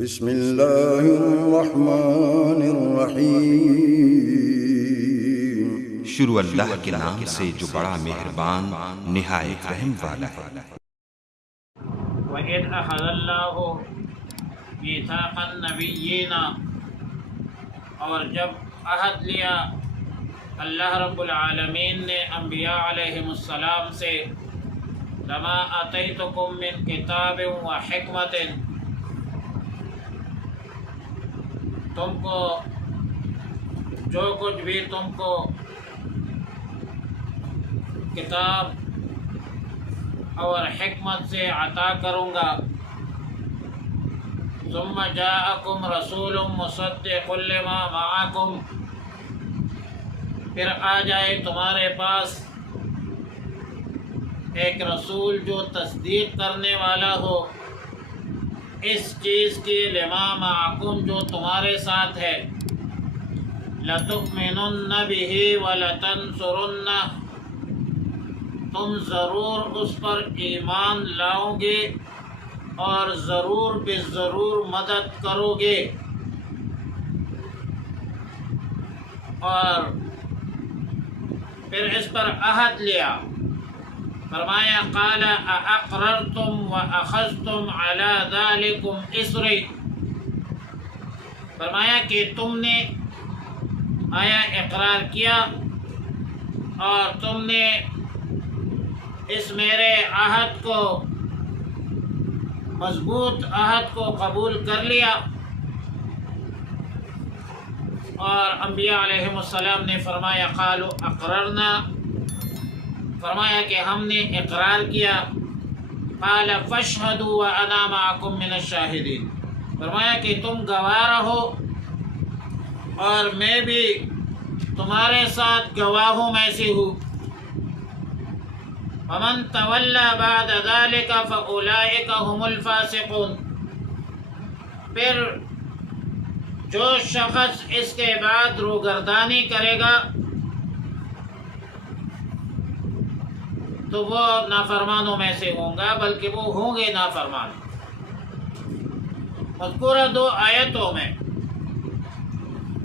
بسم اللہ الرحمن الرحیم۔ شروع اللہ کے نام سے جو بڑا مہربان نہایت رحم والا ہے۔ وَإِذْ أَخَذَ اللَّهُ مِيثَاقَ النَّبِيِّينَ، اور جب عہد لیا اللہ رب العالمین نے انبیاء علیہم السلام سے، لَمَا آتَيْتُكُم مِّن کتاب وحکمۃ، تم کو جو کچھ بھی تم کو کتاب اور حکمت سے عطا کروں گا، ثم جاءکم رسول مصدق لما معکم، پھر آ جائے تمہارے پاس ایک رسول جو تصدیق کرنے والا ہو اس چیز کی، لما معکم جو تمہارے ساتھ ہے، لَتُؤْمِنُنَّ بِهِ وَلَتَنْصُرُنَّهُ، تم ضرور اس پر ایمان لاؤ گے اور ضرور بالضرور مدد کرو گے۔ اور پھر اس پر عہد لیا، فرمایا قال اَأَقْرَرْتُمْ وَأَخَذْتُمْ عَلَى ذَلِكُمْ إِصْرِي، فرمایا کہ تم نے آیا اقرار کیا اور تم نے اس میرے عہد کو، مضبوط عہد کو قبول کر لیا۔ اور انبیاء علیہم السلام نے فرمایا قالوا اقررنا، فرمایا کہ ہم نے اقرار کیا۔ قال فاشهدوا وانا معكم من الشاہدین، فرمایا کہ تم گواہ رہو اور میں بھی تمہارے ساتھ گواہوں میں سے ہوں۔ ومن تولى بعد ذلك فأولئك هم الفاسقون، پھر جو شخص اس کے بعد روگردانی کرے گا تو وہ نافرمانوں میں سے ہوں گا، بلکہ وہ ہوں گے نافرمان۔ مذکورہ دو آیتوں میں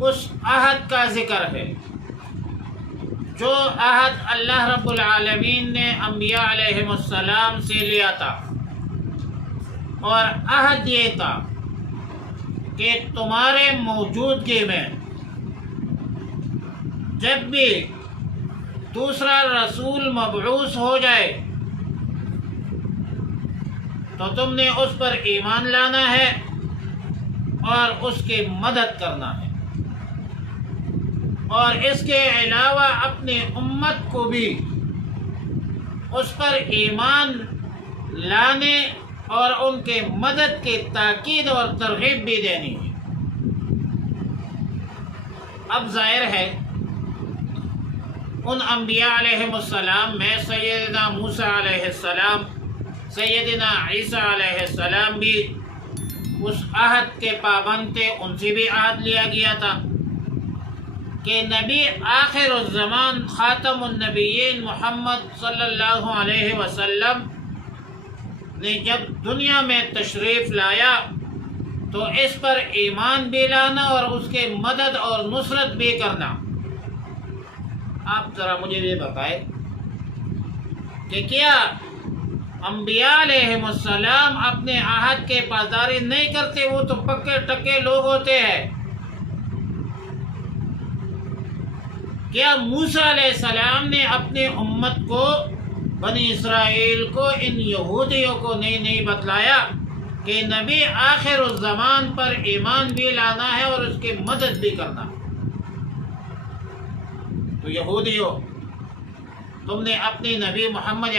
اس عہد کا ذکر ہے جو عہد اللہ رب العالمین نے انبیاء علیہم السلام سے لیا تھا، اور عہد یہ تھا کہ تمہارے موجودگی میں جب بھی دوسرا رسول مبعوث ہو جائے تو تم نے اس پر ایمان لانا ہے اور اس کی مدد کرنا ہے، اور اس کے علاوہ اپنی امت کو بھی اس پر ایمان لانے اور ان کے مدد کی تاکید اور ترغیب بھی دینی ہے۔ اب ظاہر ہے ان انبیاء علیہم السلام میں سیدنا موسیٰ علیہ السلام، سیدنا عیسیٰ علیہ السلام بھی اس عہد کے پابند تھے، ان سے بھی عہد لیا گیا تھا کہ نبی آخر الزمان خاتم النبیین محمد صلی اللہ علیہ وسلم نے جب دنیا میں تشریف لایا تو اس پر ایمان بھی لانا اور اس کے مدد اور نصرت بھی کرنا۔ آپ ذرا مجھے یہ بتائیں کہ کیا انبیاء علیہم السلام اپنے عہد کے پاسداری نہیں کرتے؟ وہ تو پکے ٹکے لوگ ہوتے ہیں۔ کیا موسیٰ علیہ السلام نے اپنے امت کو، بنی اسرائیل کو، ان یہودیوں کو نہیں بتلایا کہ نبی آخر الزمان پر ایمان بھی لانا ہے اور اس کی مدد بھی کرنا؟ تو یہودیوں، تم نے اپنی نبی محمد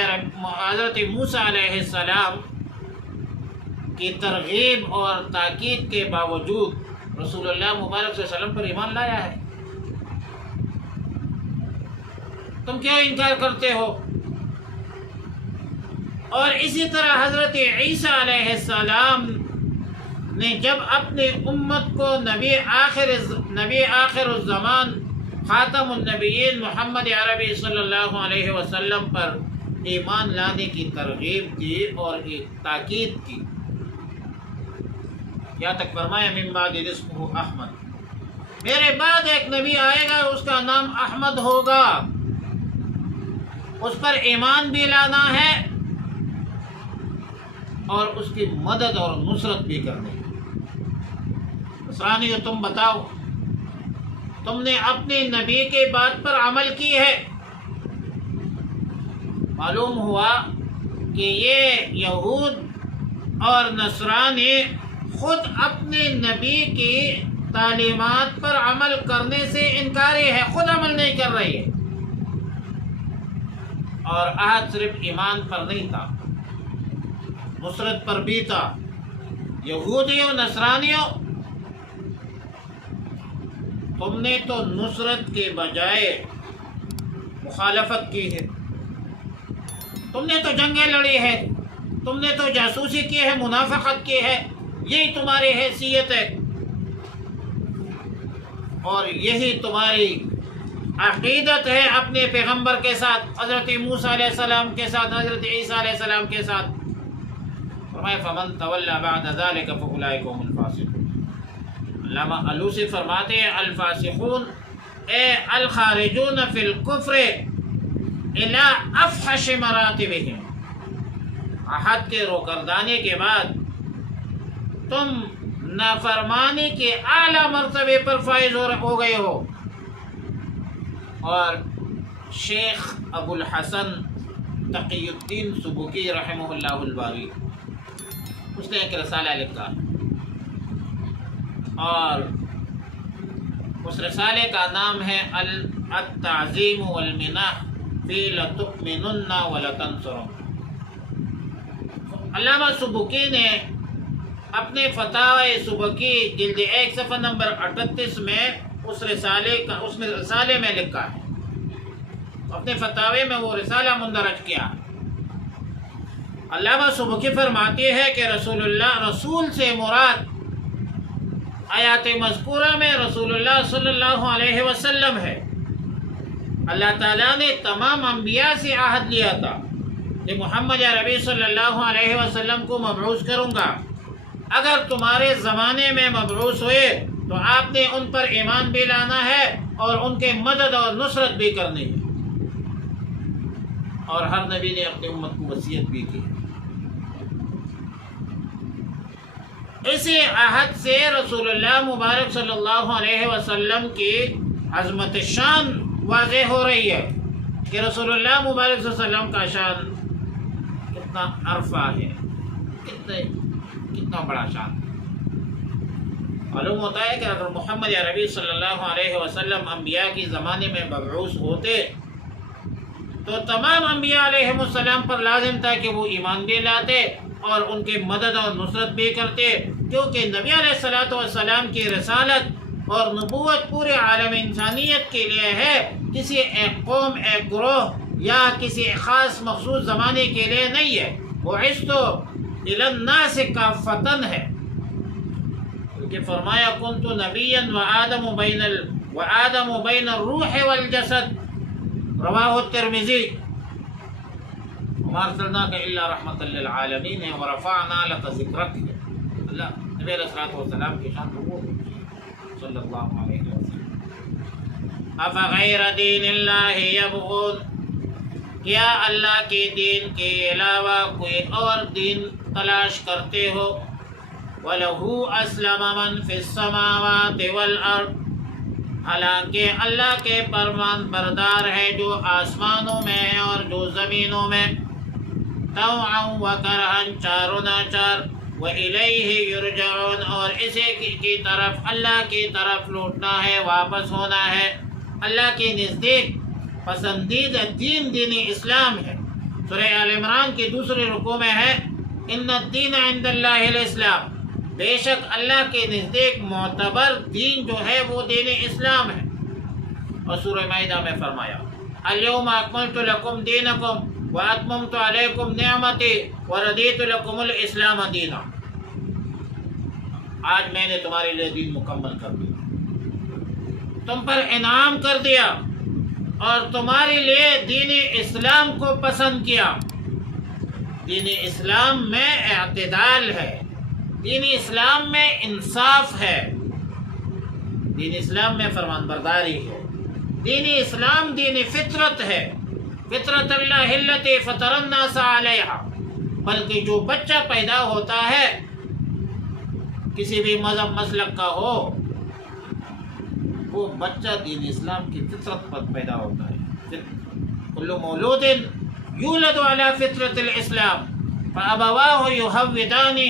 حضرت موسیٰ علیہ السلام کی ترغیب اور تاکید کے باوجود رسول اللہ مبارک صلی اللہ علیہ وسلم پر ایمان لایا ہے، تم کیوں انکار کرتے ہو؟ اور اسی طرح حضرت عیسیٰ علیہ السلام نے جب اپنی امت کو نبی آخر الزمان خاتم النبیین محمد عربی صلی اللہ علیہ وسلم پر ایمان لانے کی ترغیب دی اور ایک تاکید کی، یہاں تک فرمایا من بعد اسمہ احمد، میرے بعد ایک نبی آئے گا اس کا نام احمد ہوگا، اس پر ایمان بھی لانا ہے اور اس کی مدد اور نصرت بھی کرنی ہے۔ نصرانیو تم بتاؤ، تم نے اپنے نبی کے بات پر عمل کی ہے؟ معلوم ہوا کہ یہ یہود اور نصرانی خود اپنے نبی کی تعلیمات پر عمل کرنے سے انکاری ہے، خود عمل نہیں کر رہی ہے۔ اور عہد صرف ایمان پر نہیں تھا، نصرت پر بھی تھا۔ یہودیوں نصرانیوں، تم نے تو نصرت کے بجائے مخالفت کی ہے، تم نے تو جنگیں لڑی ہے، تم نے تو جاسوسی کی ہے، منافقت کی ہے، یہی تمہاری حیثیت ہے اور یہی تمہاری عقیدت ہے اپنے پیغمبر کے ساتھ، حضرت موسیٰ علیہ السلام کے ساتھ، حضرت عیسیٰ علیہ السلام کے ساتھ۔ فرمایا فمن تولی بعد ذلک فاولئک هم الفاسقون۔ علامہ علوسی فرماتے ہیں الفاسقون اے الخارجون فی الکفر الی افحش مراتبہم، عہد کے روکردانے کے بعد تم نافرمانی کے اعلیٰ مرتبے پر فائز ہو گئے ہو۔ اور شیخ ابو الحسن تقی الدین سبکی رحمہ اللہ الباری، اس نے ایک رسالہ لکھا اور اس رسالے کا نام ہے التعظیم والمنح فی لتؤمنن ولتنصرن۔ علامہ سبکی نے اپنے فتاوی سبکی جلد 1 صفحہ نمبر 38 میں اس رسالے میں لکھا ہے، اپنے فتاوی میں وہ رسالہ مندرج کیا۔ علامہ سبکی فرماتی ہے کہ رسول سے مراد آیات مذکورہ میں رسول اللہ صلی اللہ علیہ وسلم ہے۔ اللہ تعالیٰ نے تمام انبیاء سے عہد لیا تھا کہ محمد عربی صلی اللہ علیہ وسلم کو مبعوث کروں گا، اگر تمہارے زمانے میں مبعوث ہوئے تو آپ نے ان پر ایمان بھی لانا ہے اور ان کے مدد اور نصرت بھی کرنی ہے۔ اور ہر نبی نے اپنی امت کو وصیت بھی کی۔ اسی عہد سے رسول اللہ مبارک صلی اللہ علیہ وسلم کی عظمت شان واضح ہو رہی ہے کہ رسول اللہ مبارک صلی اللہ علیہ وسلم کا شان کتنا عرفہ ہے، کتنا بڑا شان ہے۔ معلوم ہوتا ہے کہ اگر محمد عربی صلی اللہ علیہ وسلم انبیاء کی زمانے میں مبعوث ہوتے تو تمام انبیاء علیہ السلام پر لازم تھا کہ وہ ایمان بھی لاتے اور ان کی مدد اور نصرت بھی کرتے، کیونکہ نبی علیہ الصلوۃ والسلام کی رسالت اور نبوت پورے عالم انسانیت کے لیے ہے، کسی ایک قوم، ایک گروہ یا کسی خاص مخصوص زمانے کے لیے نہیں ہے۔ بعثت الی الناس کافۃ ہے، کہ فرمایا کنت نبیا وآدم بین الروح والجسد، رواہ الترمذی۔ وما ارسلناک الا رحمۃ للعالمین ورفعنا لک ذکرک۔ اللہ نبی علیہ الصلوۃ والسلام کی شان وہ صلی اللہ علیہ وسلم۔ افغیر دین اللہ یبغون، کیا اللہ کے دین کے علاوہ کوئی اور دین تلاش کرتے ہو؟ وَلَهُ أَسْلَمَ مَنْ فِي السَّمَاوَاتِ وَالْأَرْضِ، حالانکہ اللہ کے فرمان بردار ہے جو آسمانوں میں ہے اور جو زمینوں میں، طوعا وکرہا، چاروں ناچار، وَإِلَيْهِ يُرْجَعُونَ، اور اسے کی طرف، اللہ کی طرف لوٹنا ہے، واپس ہونا ہے۔ اللہ کے نزدیک پسندیدہ دین دین اسلام ہے۔ سورہ آل عمران کی دوسرے رکوع میں ہے ان الدین عند اللہ الاسلام، بے شک اللہ کے نزدیک معتبر دین جو ہے وہ دین اسلام ہے۔ اور سورہ مائدہ میں فرمایا الیوم اکملت لکم دینکم واتممت علیکم نعمتی ورضیت لکم الاسلام دینا، آج میں نے تمہارے لیے دین مکمل کر دیا، تم پر انعام کر دیا اور تمہارے لیے دین اسلام کو پسند کیا۔ دین اسلام میں اعتدال ہے، دین اسلام میں انصاف ہے، دین اسلام میں فرمان برداری ہے، دین اسلام دین فطرت ہے، فطرت اللہ التی فطر الناس علیہا۔ بلکہ جو بچہ پیدا ہوتا ہے کسی بھی مذہب مسلک کا ہو، وہ بچہ دین اسلام کی فطرت پر پیدا ہوتا ہے۔ کل مولود یولد علی فطرت الاسلام فابواہ یحودانہ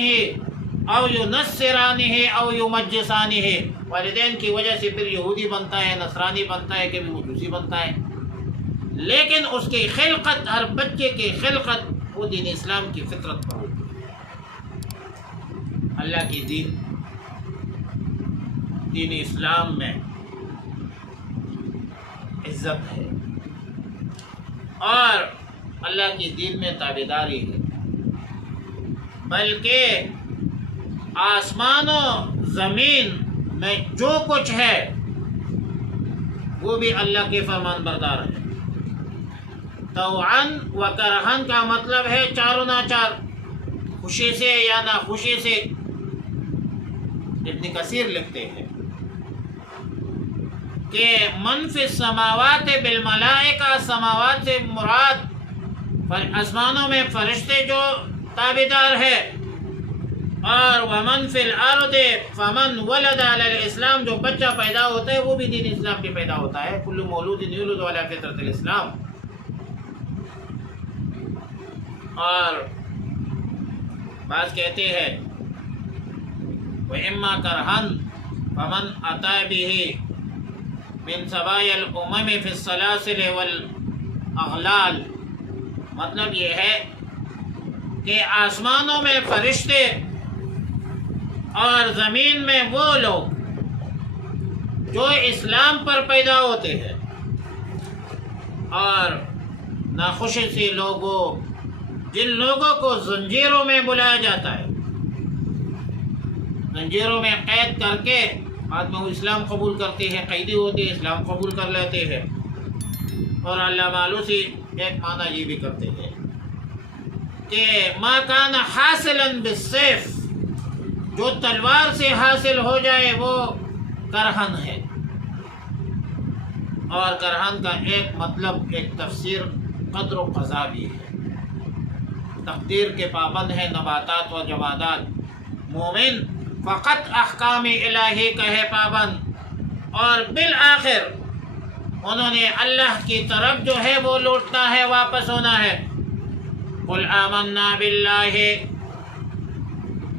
او ینصرانہ او یمجسانہ۔ والدین کی وجہ سے پھر یہودی بنتا ہے، نصرانی بنتا ہے، کبھی مجوسی بنتا ہے، لیکن اس کی خلقت، ہر بچے کی خلقت وہ دین اسلام کی فطرت پر ہوتی ہے۔ اللہ کی دین اسلام میں عزت ہے اور اللہ کی دین میں تابعداری ہے، بلکہ آسمان و زمین میں جو کچھ ہے وہ بھی اللہ کے فرمان بردار ہے۔ طوعاً و کرہن کا مطلب ہے چاروں ناچار، خوشی سے یا ناخوشی سے۔ ابن کثیر لکھتے ہیں کہ من فی السماوات بالملائکہ، سماوات سے مراد آسمانوں میں فرشتے جو تابعدار ہے، اور ومن فی الارض فمن ولد علی الاسلام، جو بچہ پیدا ہوتا ہے وہ بھی دین اسلام پہ پیدا ہوتا ہے۔ کل مولود یولد علی فطرت الاسلام۔ اور بعض کہتے ہیں وَإِمَّا كَرْهًا فَمَنْ أَتَى بِهِ مِنْ سَبَايَا الْأُمَمِ فِي السَّلَاسِلِ وَالْأَغْلَالِ۔ مطلب یہ ہے کہ آسمانوں میں فرشتے اور زمین میں وہ لوگ جو اسلام پر پیدا ہوتے ہیں، اور ناخوشی سے لوگوں، جن لوگوں کو زنجیروں میں بلایا جاتا ہے، زنجیروں میں قید کر کے بعد میں وہ اسلام قبول کرتے ہیں، قیدی ہوتے ہیں، اسلام قبول کر لیتے ہیں۔ اور علامہ آلوسی ایک معنی یہ بھی کرتے ہیں کہ ما کان حاصلا بالسیف، جو تلوار سے حاصل ہو جائے وہ کرہن ہے۔ اور کرہن کا ایک مطلب، ایک تفسیر قدر و قضا بھی ہے، تقدیر کے پابند ہے نباتات و جمادات۔ مومن فقط احکام الہی کا ہے پابند، اور بالآخر انہوں نے اللہ کی طرف جو ہے وہ لوٹنا ہے، واپس ہونا ہے۔ قل آمنا باللہ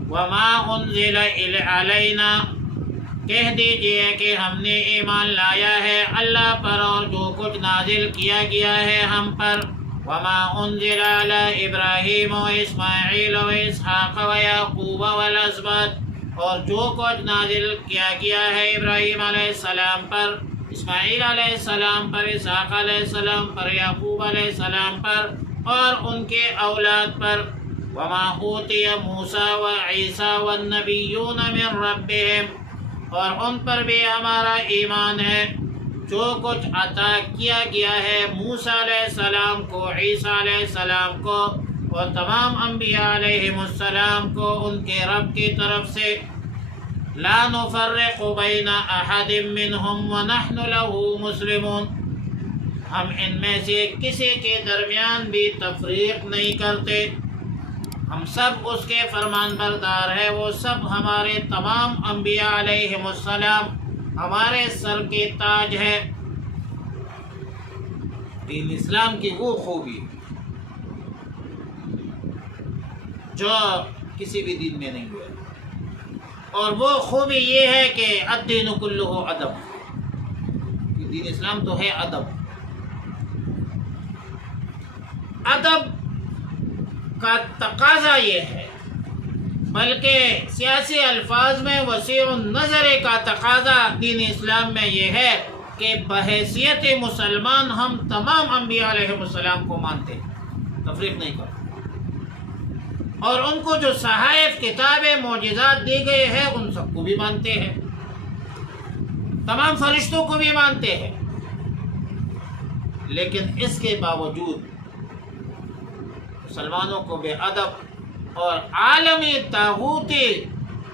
وما انزل علینا، کہہ دیجئے کہ ہم نے ایمان لایا ہے اللہ پر اور جو کچھ نازل کیا گیا ہے ہم پر۔ وما انزل علی ابراہیم و اسماعیل و اسحاق و یعقوب والاسباط، اور جو کچھ نازل کیا گیا ہے ابراہیم علیہ السلام پر، اسماعیل علیہ السلام پر، اسحاق علیہ السلام پر، یعقوب علیہ السلام پر اور ان کے اولاد پر۔ وما اوتی موسیٰ و عیسیٰ والنبیون من ربہم، اور ان پر بھی ہمارا ایمان ہے، جو کچھ عطا کیا گیا ہے موسیٰ علیہ السلام کو، عیسیٰ علیہ السلام کو اور تمام انبیاء علیہم السلام کو ان کے رب کی طرف سے۔ لا نفرق بین احد منہم ونحن له مسلمون، ہم ان میں سے کسی کے درمیان بھی تفریق نہیں کرتے، ہم سب اس کے فرمان بردار ہیں، وہ سب ہمارے تمام انبیاء علیہم السلام ہمارے سر کے تاج ہے۔ دین اسلام کی وہ خوبی جو کسی بھی دین میں نہیں ہوئی، اور وہ خوبی یہ ہے کہ الدین کلہ ادب، دین اسلام تو ہے ادب۔ ادب کا تقاضا یہ ہے، بلکہ سیاسی الفاظ میں وسیع النظر کا تقاضا دین اسلام میں یہ ہے کہ بحیثیت مسلمان ہم تمام انبیاء علیہ السلام کو مانتے ہیں، تفریق نہیں کرتے، اور ان کو جو صحائف کتابیں معجزات دی گئے ہیں ان سب کو بھی مانتے ہیں، تمام فرشتوں کو بھی مانتے ہیں۔ لیکن اس کے باوجود مسلمانوں کو بے ادب اور عالمی طاغوتی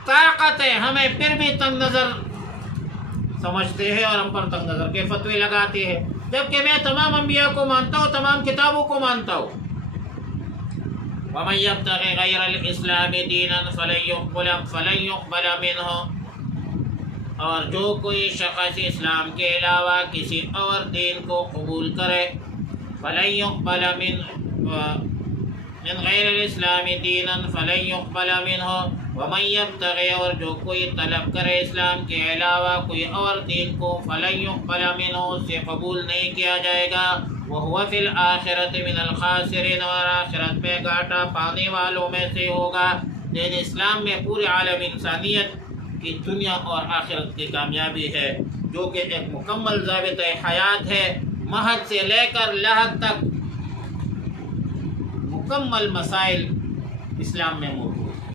طاقت ہے ہمیں پھر بھی تنگ نظر سمجھتے ہیں اور ہم پر تنگ نظر کے فتوے لگاتے ہیں، جبکہ میں تمام انبیاء کو مانتا ہوں، تمام کتابوں کو مانتا ہوں۔ وَمَن يَبْتَغِ غَيْرَ الْإِسْلَامِ دِينًا فَلَن يُقْبَلَ مِنْهُ، اور جو کوئی شخص اسلام کے علاوہ کسی اور دین کو قبول کرے، فَلَن يُقْبَلَ من غیر الاسلام دینا فلن يقبل منه، ومن يبتغي، اور جو کوئی طلب کرے اسلام کے علاوہ کوئی اور دین کو، فلن يقبل منه، اس سے قبول نہیں کیا جائے گا، وهو فی الآخرۃ من الخاسرین، اور آخرت میں گھاٹا پانے والوں میں سے ہوگا۔ دین اسلام میں پورے عالم انسانیت کی دنیا اور آخرت کی کامیابی ہے، جو کہ ایک مکمل ضابطۂ حیات ہے۔ مہد سے لے کر لحد تک مکمل مسائل اسلام میں موجود